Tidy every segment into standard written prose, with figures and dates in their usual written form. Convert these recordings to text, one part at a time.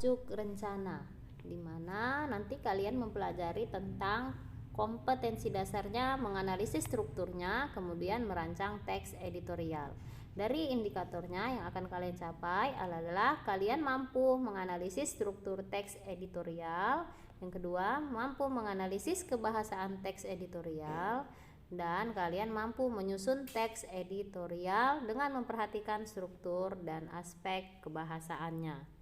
prajuk rencana, di mana nanti kalian mempelajari tentang kompetensi dasarnya, menganalisis strukturnya, kemudian merancang teks editorial. Dari indikatornya yang akan kalian capai adalah kalian mampu menganalisis struktur teks editorial, yang kedua mampu menganalisis kebahasaan teks editorial, dan kalian mampu menyusun teks editorial dengan memperhatikan struktur dan aspek kebahasaannya.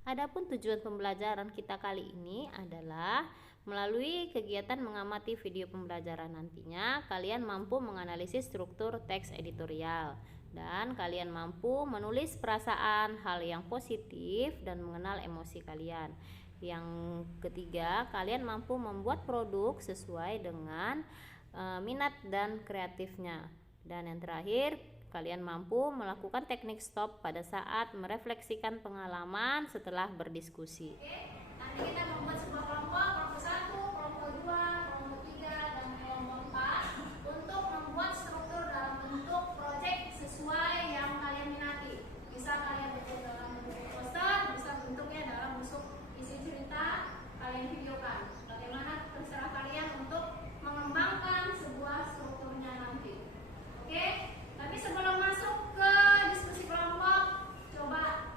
Adapun tujuan pembelajaran kita kali ini adalah melalui kegiatan mengamati video pembelajaran nantinya, kalian mampu menganalisis struktur teks editorial dan kalian mampu menulis perasaan, hal yang positif dan mengenal emosi kalian. Yang ketiga, kalian mampu membuat produk sesuai dengan minat dan kreatifnya. Dan yang terakhir, kalian mampu melakukan teknik stop pada saat merefleksikan pengalaman setelah berdiskusi. Nanti kita membuat sebuah kelompok 1, kelompok 2, kelompok 3, dan kelompok 4 untuk membuat struktur dalam bentuk proyek sesuai yang kalian minati. Bisa kalian bentuk dalam bentuk poster, bisa bentuknya dalam bentuk isi cerita, kalian videokan. Bagaimana terserah kalian untuk mengembangkan sebuah strukturnya nanti. Oke? Tapi sebelum masuk ke diskusi kelompok, coba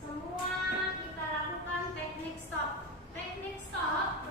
semua kita lakukan teknik stop. Teknik stop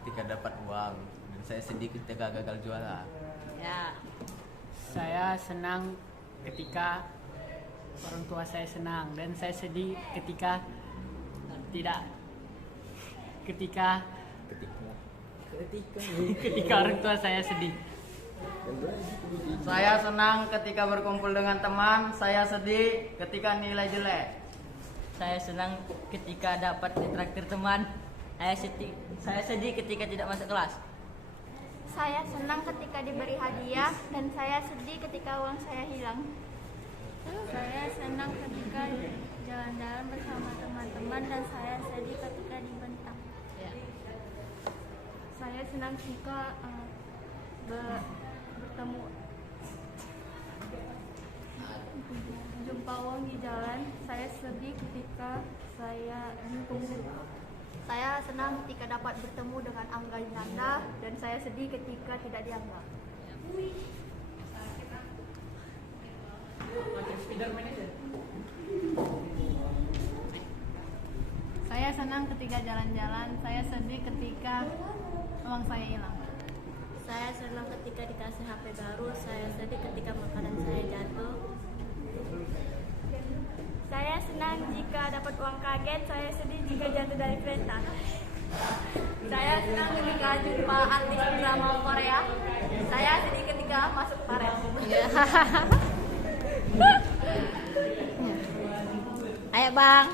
ketika dapat uang, dan saya sedih ketika gagal jualan. Ya. Saya senang ketika orang tua saya senang, dan saya sedih ketika tidak ketika orang tua saya sedih. Saya senang ketika berkumpul dengan teman, saya sedih ketika nilai jelek. Saya senang ketika dapat ditraktir teman. Saya sedih ketika tidak masuk kelas. Saya senang ketika diberi hadiah dan saya sedih ketika uang saya hilang. Saya senang ketika jalan-jalan bersama teman-teman dan saya sedih ketika dibentak. Ya. Saya senang jika bertemu jumpa uang di jalan. Saya sedih ketika saya dihukum. Saya senang ketika dapat bertemu dengan Angga Yunanda dan saya sedih ketika tidak dianggap. Saya senang ketika jalan-jalan, saya sedih ketika uang saya hilang. Saya senang ketika dikasih HP baru, saya sedih ketika makanan saya jatuh. Saya senang jika dapat uang kaget, saya sedih jika jatuh dari kereta. Saya senang ketika jumpa artis drama Korea. Saya sedih ketika masuk paret. Ayo Bang.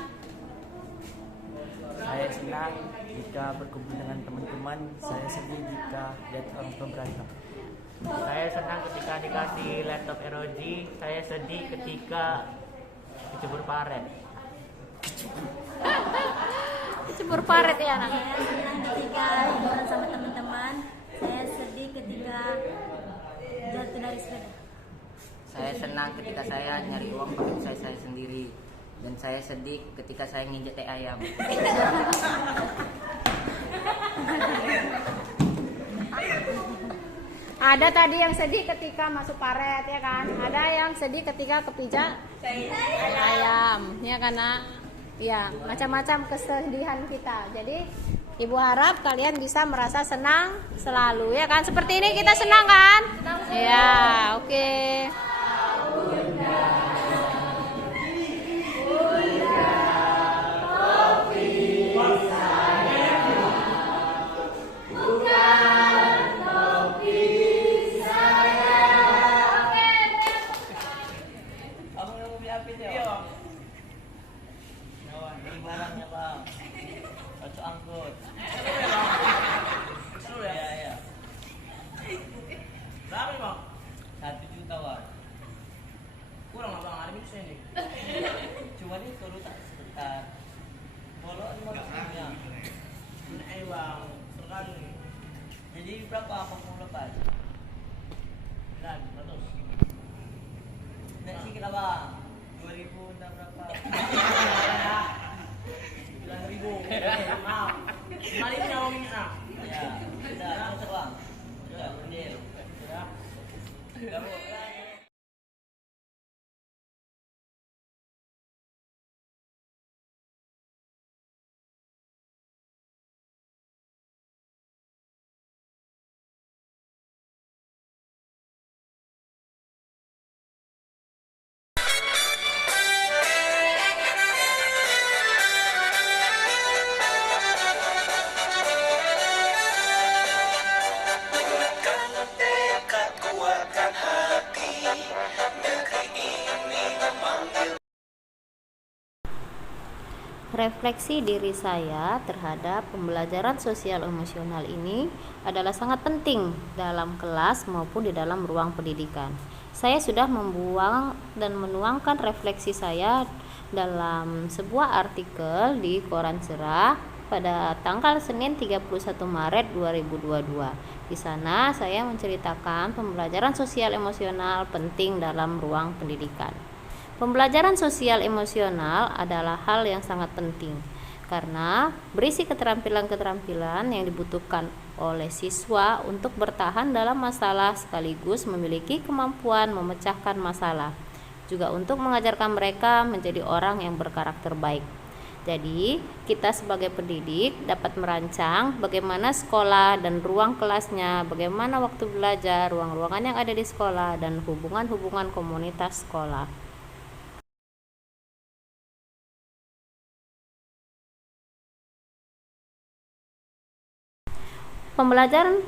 Saya senang jika berkumpul dengan teman-teman. Saya sedih jika lihat orang tua berantem. Saya senang ketika dikasih laptop ROG. Saya sedih ketika dicebur paret. Cebur paret ya anak. Saya senang ketika liburan sama teman-teman. Saya sedih ketika jatuh dari sepeda. Saya senang ketika saya nyari uang pakai usaha saya sendiri. Dan saya sedih ketika saya nginjek teh ayam. Ada tadi yang sedih ketika masuk paret ya kan. Ada yang sedih ketika kepijak ayam ya karena ya macam-macam kesedihan kita. Jadi Ibu harap kalian bisa merasa senang selalu ya kan. Seperti ini kita senang kan? Ya, oke. Cuma ini turun tak sebentar. Bolok ini maksudnya. Ini bang, sekali. Jadi berapa? 48. Dan 100. Nek sikit lah bang. 2000 entah berapa. 9.000. Maaf. Mari nyawa minyak. Ya, sudah masuk bang. Sudah, deal. Ya. Refleksi diri saya terhadap pembelajaran sosial emosional ini adalah sangat penting dalam kelas maupun di dalam ruang pendidikan. Saya sudah membuang dan menuangkan refleksi saya dalam sebuah artikel di Koran Cerah pada tanggal Senin 31 Maret 2022. Di sana saya menceritakan pembelajaran sosial emosional penting dalam ruang pendidikan. Pembelajaran sosial emosional adalah hal yang sangat penting karena berisi keterampilan-keterampilan yang dibutuhkan oleh siswa untuk bertahan dalam masalah sekaligus memiliki kemampuan memecahkan masalah, juga untuk mengajarkan mereka menjadi orang yang berkarakter baik. Jadi, kita sebagai pendidik dapat merancang bagaimana sekolah dan ruang kelasnya, bagaimana waktu belajar, ruang-ruangan yang ada di sekolah, dan hubungan-hubungan komunitas sekolah. Pembelajaran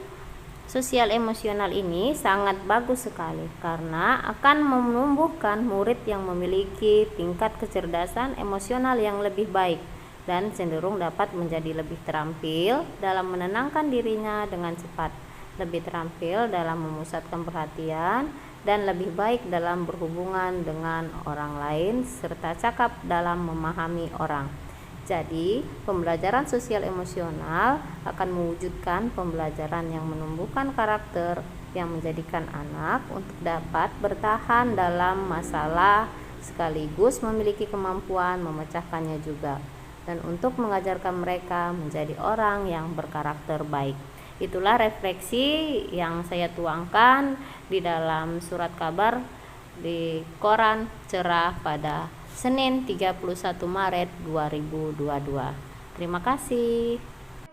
sosial emosional ini sangat bagus sekali karena akan menumbuhkan murid yang memiliki tingkat kecerdasan emosional yang lebih baik dan cenderung dapat menjadi lebih terampil dalam menenangkan dirinya dengan cepat, lebih terampil dalam memusatkan perhatian, dan lebih baik dalam berhubungan dengan orang lain serta cakap dalam memahami orang. Jadi, pembelajaran sosial emosional akan mewujudkan pembelajaran yang menumbuhkan karakter yang menjadikan anak untuk dapat bertahan dalam masalah sekaligus memiliki kemampuan memecahkannya juga, dan untuk mengajarkan mereka menjadi orang yang berkarakter baik. Itulah refleksi yang saya tuangkan di dalam surat kabar di koran Cerah pada Senin 31 Maret 2022. Terima kasih.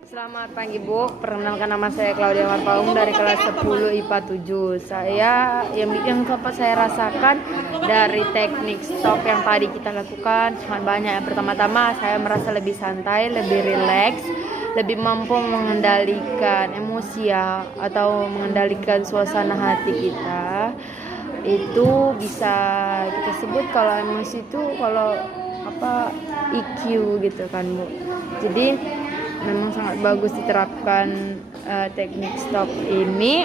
Selamat pagi Bu, perkenalkan nama saya Claudia Marpaung dari kelas 10 IPA 7. Saya yang dapat saya rasakan dari teknik stop yang tadi kita lakukan sangat banyak. Yang pertama-tama saya merasa lebih santai, lebih rileks, lebih mampu mengendalikan emosi atau mengendalikan suasana hati kita. Itu bisa kita sebut kalau emosi itu kalau EQ gitu kan Bu. Jadi memang sangat bagus diterapkan teknik stop ini,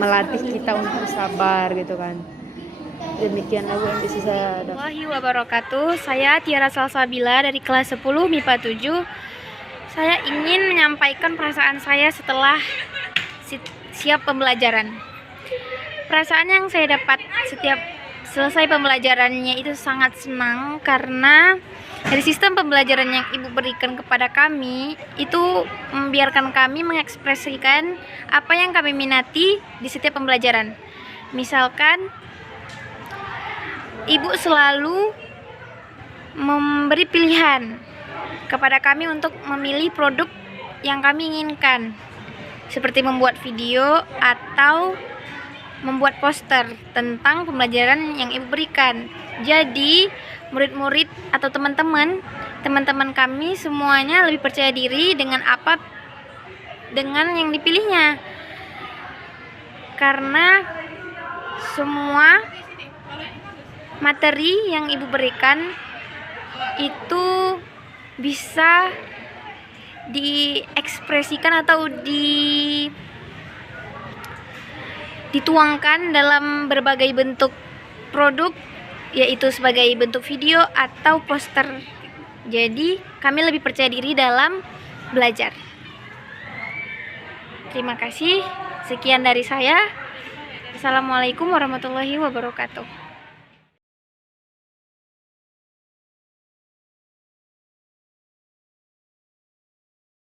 melatih kita untuk sabar gitu kan. Demikian Bu yang bisa saya dapat. Warahmatullahi wabarakatuh. Saya Tiara Salsabila dari kelas 10 MIPA 7. Saya ingin menyampaikan perasaan saya setelah siap pembelajaran. Perasaan yang saya dapat setiap selesai pembelajarannya itu sangat senang karena dari sistem pembelajaran yang Ibu berikan kepada kami itu membiarkan kami mengekspresikan apa yang kami minati di setiap pembelajaran. Misalkan Ibu selalu memberi pilihan kepada kami untuk memilih produk yang kami inginkan, seperti membuat video atau membuat poster tentang pembelajaran yang Ibu berikan. Jadi murid-murid atau teman-teman kami semuanya lebih percaya diri dengan yang dipilihnya, karena semua materi yang Ibu berikan itu bisa diekspresikan atau dituangkan dalam berbagai bentuk produk, yaitu sebagai bentuk video atau poster. Jadi kami lebih percaya diri dalam belajar. Terima kasih. Sekian dari saya. Assalamualaikum warahmatullahi wabarakatuh.